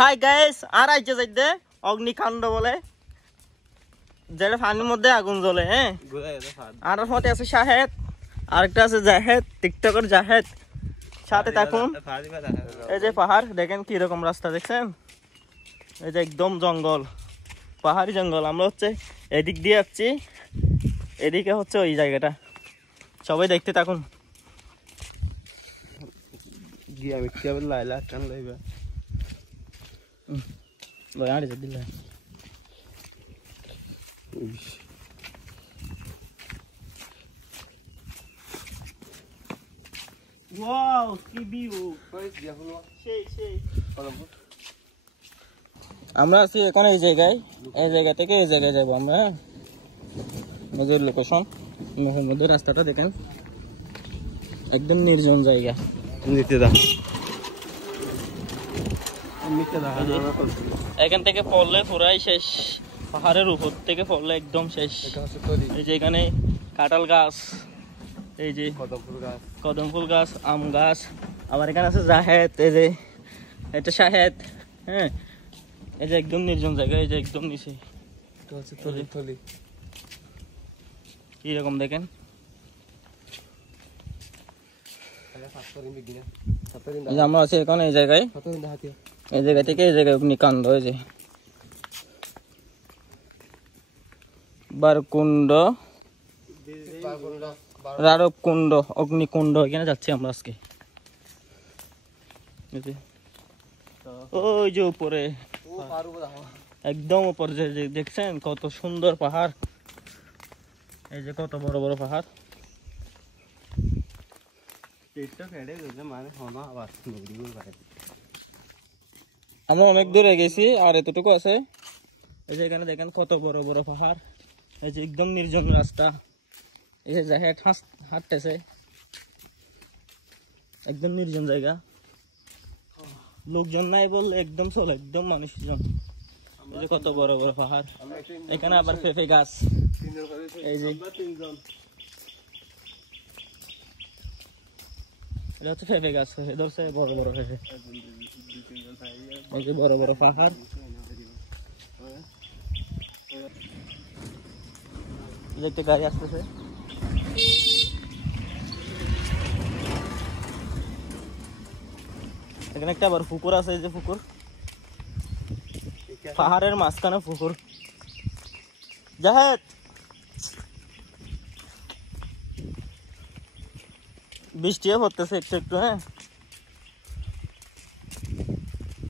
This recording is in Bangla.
হাই গাইস, আর আইছে যাইতে অগ্নিকাণ্ড বলে, যেটা পানির মধ্যে আগুন জ্বলে। হ্যাঁ, আর সাথে আছে শাহেদ, আরেকটা আছে জাহেদ, টিকটকের জাহেদ। সাথে থাকুন। এই যে পাহাড় দেখেন কি রকম রাস্তা, দেখছেন? এই যে একদম জঙ্গল, পাহাড়ি জঙ্গল। আমরা হচ্ছে এদিক দিয়ে যাচ্ছি, এদিকে হচ্ছে ওই জায়গাটা। সবাই দেখতে থাকুন। Wow, কি ভিউ! আমরা আছি এখন এই জায়গায়, এই জায়গা থেকে এই জায়গায় যাবো আমরা। নজর লোকেশন মধ্যে রাস্তাটা দেখেন, একদম নির্জন জায়গা। এখান থেকে পড়লে পুরাই শেষ, পাহাড়ের উপর থেকে পড়লে একদম শেষ। এই যে এখানে কাঁঠাল গাছ, এই যে কদম ফুল গাছ, আম গাছ, আবার এখানে আছে জাহেদ, এই যে এটা শাহেদ। হ্যাঁ, এই যে একদম নির্জন জায়গা, এই যে একদম নিচে কিরকম দেখেন। আমরা আছি এখন এই জায়গায়, এই জায়গা থেকে এই জায়গায় অগ্নিকাণ্ড হয়েছে। বারকুণ্ড, রারবকুণ্ড, অগ্নিকুণ্ড, এখানে যাচ্ছি আমরা আজকে। ওই যে উপরে, একদম উপরে যে দেখছেন কত সুন্দর পাহাড়, এই যে কত বড় বড় পাহাড়। আমরা অনেক দূরে গেছি, আর এতটুকু আছে। এই যে এখানে দেখেন কত বড় বড় পাহাড়, এই যে একদম নির্জন রাস্তা। এই যে জাহেদ হাঁটতেছে, একদম নির্জন জায়গা, লোকজন নাই বললে একদম চলে, একদম মানুষজন। এই যে কত বড় বড় পাহাড়, এখানে আবার পেঁপে গাছ। এই যে এটা হচ্ছে পেঁপে গাছ, ধরছে বড় বড় পেঁপে। এই যে বড় বড় পাহাড়, দেখতে গাড়ি আসতেছে। এখানে একটা আবার পুকুর আছে, এই যে পুকুর, পাহাড়ের মাঝখানে পুকুর। জাহেদ, বৃষ্টিও পড়তেছে একটু একটু। হ্যাঁ।